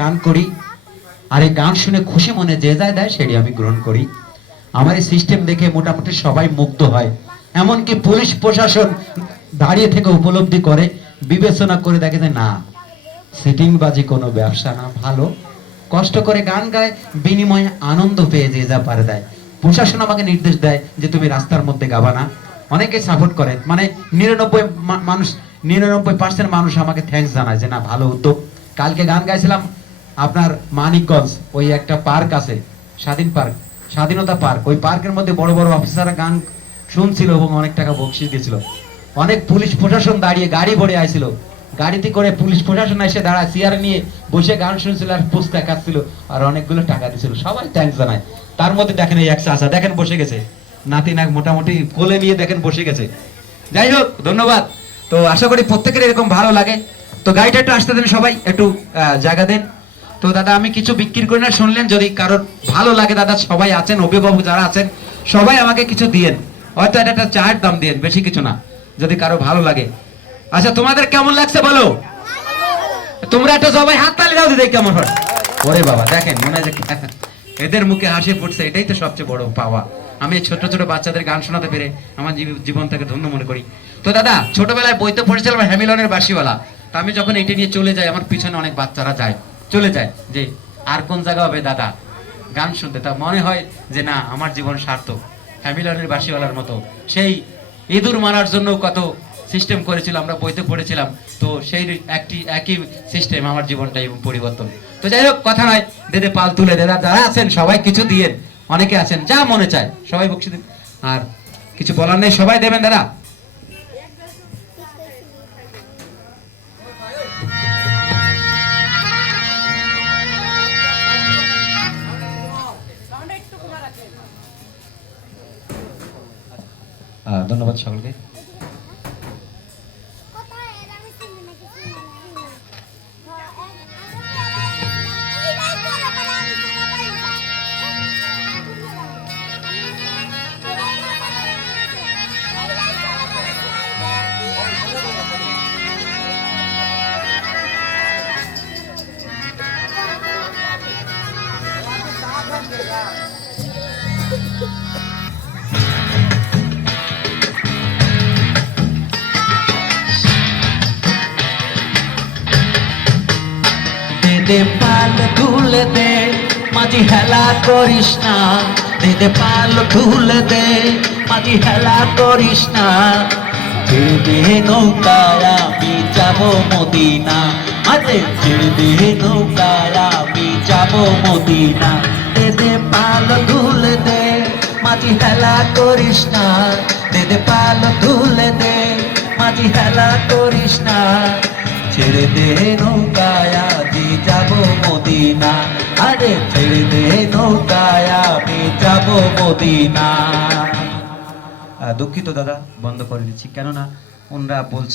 গান করি, আর এই গান শুনে খুশি মনে যে যায় দেয় সেটি আমি গ্রহণ করি। আমার এই সিস্টেম দেখে মোটামুটি সবাই মুগ্ধ হয়, এমনকি পুলিশ প্রশাসন দাঁড়িয়ে থেকে উপলব্ধি করে, বিবেচনা করে দেখে যে না, সিটিংবাজি কোনো ব্যবসা না, ভালো কষ্ট করে গান গায়, বিনিময়ে আনন্দ পেয়ে যে যা পারে দেয়। প্রশাসন আমাকে নির্দেশ দেয় যে তুমি রাস্তার মধ্যে গাবা না। অনেকে সাপোর্ট করে, মানে 99% মানুষ আমাকে থ্যাঙ্কস জানায় যে না, ভালো উদ্যোগ। কালকে গান গাইছিলাম আপনার মানিকগঞ্জ, ওই একটা পার্ক আছে, স্বাধীনতা পার্ক, ওই পার্কের মধ্যে বড় বড় অফিসাররা গান শুনছিল এবং অনেক টাকা বকশিশ দিয়েছিল। অনেক পুলিশ প্রশাসন দাঁড়িয়ে গাড়ি ভরে আইছিল, গাড়িতে করে পুলিশ প্রশাসন এসে দাঁড়ায়, চেয়ার নিয়ে বসে গান শুনছিল আর পুস্তা খাচ্ছিল আর অনেকগুলো টাকা দিছিল। সবাই থ্যাঙ্কস জানায়। তার মধ্যে দেখেন এই এক চাচা দেখেন বসে গেছে, নাতি নাক মোটামুটি কোলে নিয়ে দেখেন বসে গেছে। যাই হোক, ধন্যবাদ। তো আশা করি প্রত্যেকের এরকম ভালো লাগে। তো গাড়িটা একটু আসতে দেন, সবাই একটু জায়গা দেন। তো দাদা আমি কিছু বিক্রি করি না, শুনলেন, যদি কারোর ভালো লাগে দাদা, সবাই আছেন, অভিভাবক যারা আছেন সবাই আমাকে কিছু দিয়েন, হয়তো এটা একটা চায়ের দাম দিয়েন, বেশি কিছু না, যদি কারো ভালো লাগে। আচ্ছা তোমাদের কেমন লাগছে বলো? তোমরা একটা সবাই হাত তালি দাও, দিদি কেমন হয়? ওরে বাবা, দেখেন মনে হয় যে এদের মুখে হাসি ফুটছে, এটাই তো সবচেয়ে বড় পাওয়া। আমি ছোট ছোট বাচ্চাদের গান শোনাতে পেরে আমার জীবনটাকে ধন্য মনে করি। তো দাদা ছোটবেলায় বইতে পড়েছিলাম হ্যামিলনের বাঁশিওয়ালা। তা আমি যখন এটা নিয়ে চলে যাই, আমার পিছনে অনেক বাচ্চারা চলে যায় যে আর কোন জায়গা হবে দাদা গান শুনতে। তা মনে হয় যে না, আমার জীবন সার্থক, হ্যামিলনের বাঁশিওয়ালার মতো। সেই ইঁদুর মারার জন্য কত সিস্টেম করেছিল, আমরা বইতে পড়েছিলাম। তো সেই একই সিস্টেম আমার জীবনটা এবং পরিবর্তন। তো যাই হোক, কথা নয়, দেদে পাল তুলে দাদা যারা আছেন সবাই কিছু দিয়েন, অনেকে আছেন যা মনে চায় সবাই বকশিশ দিন, আর কিছু বলার নেই, সবাই দেবেন দাদা। ধন্যবাদ সকলকে। দে পাল তুলে দে, মাঝি হেলা করিস না, দে পাল তুলে দে, মাঝি হেলা করিস না। ছেড়ে দে নৌকায় আমি যাব মদিনা, আরে ছেড়ে দে নৌকায় আমি যাব মদিনা। দে পাল তুলে দে, মাঝি হেলা করিস না, দে পাল তুলে দে, মাঝি হেলা করিস না। ছেড়ে দে নৌকায় আজি যাব মদিনা, আরে ছেড়ে দে নৌকায় আমি যাব মদিনা। দুঃখিত দাদা, বন্ধ করে দিচ্ছি, কেননা ওনারা বলছে